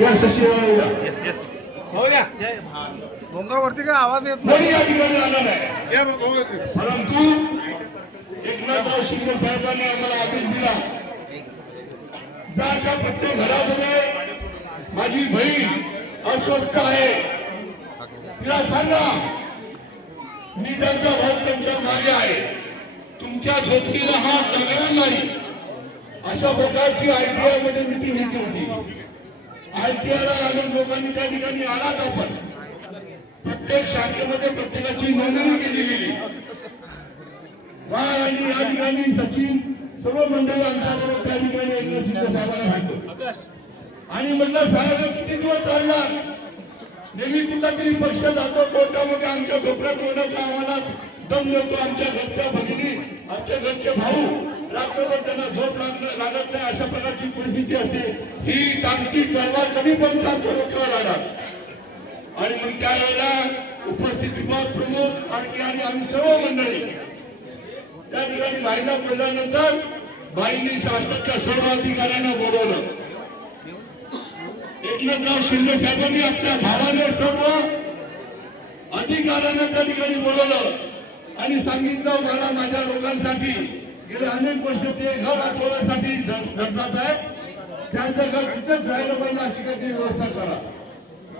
यशस्वी भोंगावरती काय आवाज येत नाही. या ठिकाणी आला नाही, परंतु एकनाथराव शिंदे साहेबांनी आम्हाला आदेश दिला, जा प्रत्येक घरामध्ये माझी बहीण अस्वस्थ आहे, तिला सांगा मी त्यांचा भाऊ त्यांच्या मागे आहे, तुमच्या झोपडीला हात लागणार नाही. अशा प्रकारची ITI मध्ये मिटिंग घेतली होती. ITI ला लागून लोकांनी त्या ठिकाणी आलात. आपण प्रत्येक शाखेमध्ये प्रत्येकाची नोंदणी केली गेली आणि या ठिकाणी सचिन सर्व मंडळी आमच्याबरोबर त्या ठिकाणी एकनाथ शिंदे साहेबांना भेटतो आणि म्हटलं साहेब किती दिवस चालणार, नेहमी कुठला तरी पक्ष जातो कोर्टामध्ये, आमच्या झोपड्यात ओढायचा आम्हाला दम देतो, आमच्या घरच्या भगिनी आमच्या घरचे भाऊ रात्रभर त्यांना झोप लागत नाही, अशा प्रकारची परिस्थिती असते. ही तांत्रिक तलवार कमी पण डोक्यावर आणणार. आणि मग त्यावेळेला उपस्थित विभाग प्रमुख आणि आम्ही सर्व मंडळी त्या ठिकाणी बाईला बोलल्यानंतर बाईंनी शासनाच्या सर्व अधिकाऱ्यांना बोलवलं. एकनाथराव शिंदे साहेबांनी आपल्या भावाने सर्व अधिकाऱ्यांना त्या ठिकाणी बोलवलं आणि सांगितलं, मला माझ्या लोकांसाठी गेले अनेक वर्ष ते घर वाचवण्यासाठी झटतात आहेत, त्यांचं घर कुठेच राहिलं पाहिजे अशी काहीतरी व्यवस्था करा.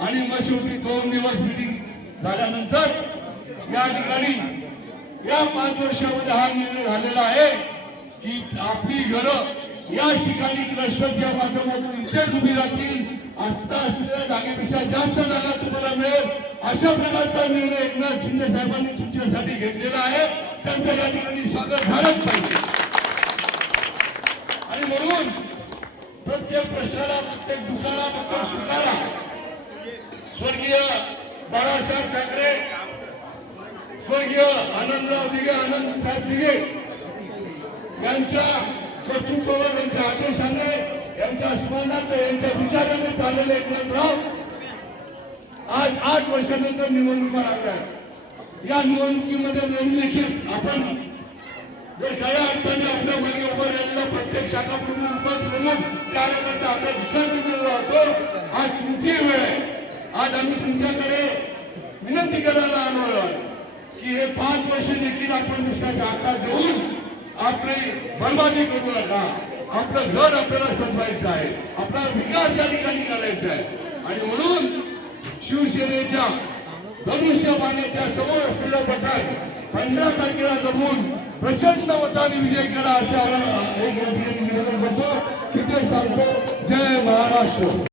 आणि मग शेवटी 2 दिवस मिटिंग झाल्यानंतर या ठिकाणी या 5 वर्षामध्ये हा निर्णय झालेला आहे की आपली घरं याच ठिकाणी क्लस्टरच्या माध्यमातून इथेच उभी राहतील. आता असलेल्या जागेपेक्षा जास्त जागा तुम्हाला मिळेल, अशा प्रकारचा निर्णय एकनाथ शिंदे साहेबांनी तुमच्यासाठी घेतलेला आहे. त्यांचं या ठिकाणी स्वागत झालंच पाहिजे. आणि म्हणून प्रत्येक प्रश्नाला, प्रत्येक दुकानाला, प्रत्येक सुखाला स्वर्गीय बाळासाहेब ठाकरे, स्वर्गीय आनंदराव दिघे, आनंद साहेब दिघे यांच्या कर्तृत्वावर, यांच्या आदेशाने, यांच्या स्मरणात, यांच्या विचाराने चाललेले एकनाथराव आज 8 वर्षानंतर निवडणुका लागल्या. या निवडणुकीमध्ये देखील आपण जर खऱ्या अर्थाने आपल्या मागे उभं राहिलेला प्रत्येक शाखा प्रमुख, उपप्रमुख, कार्यकर्ता आपला विश्वास दिलेला होतो. आज तुमची वेळ आहे. आज आम्ही तुमच्याकडे विनंती करायला आलो की हे 5 वर्ष देखील आपण दुसऱ्याचा आकार देऊन आपली बर्बादी करू नका. आपलं घर आपल्याला सजवायचं आहे, आपला विकास या ठिकाणी करायचा आहे. आणि म्हणून शिवसेनेच्या धनुष्यबाणाच्या समोर असलेल्या पठात 15 तारखेला जमून प्रचंड मताने विजय करा असं निवेदन करतो. तिथे सांगतो, जय महाराष्ट्र.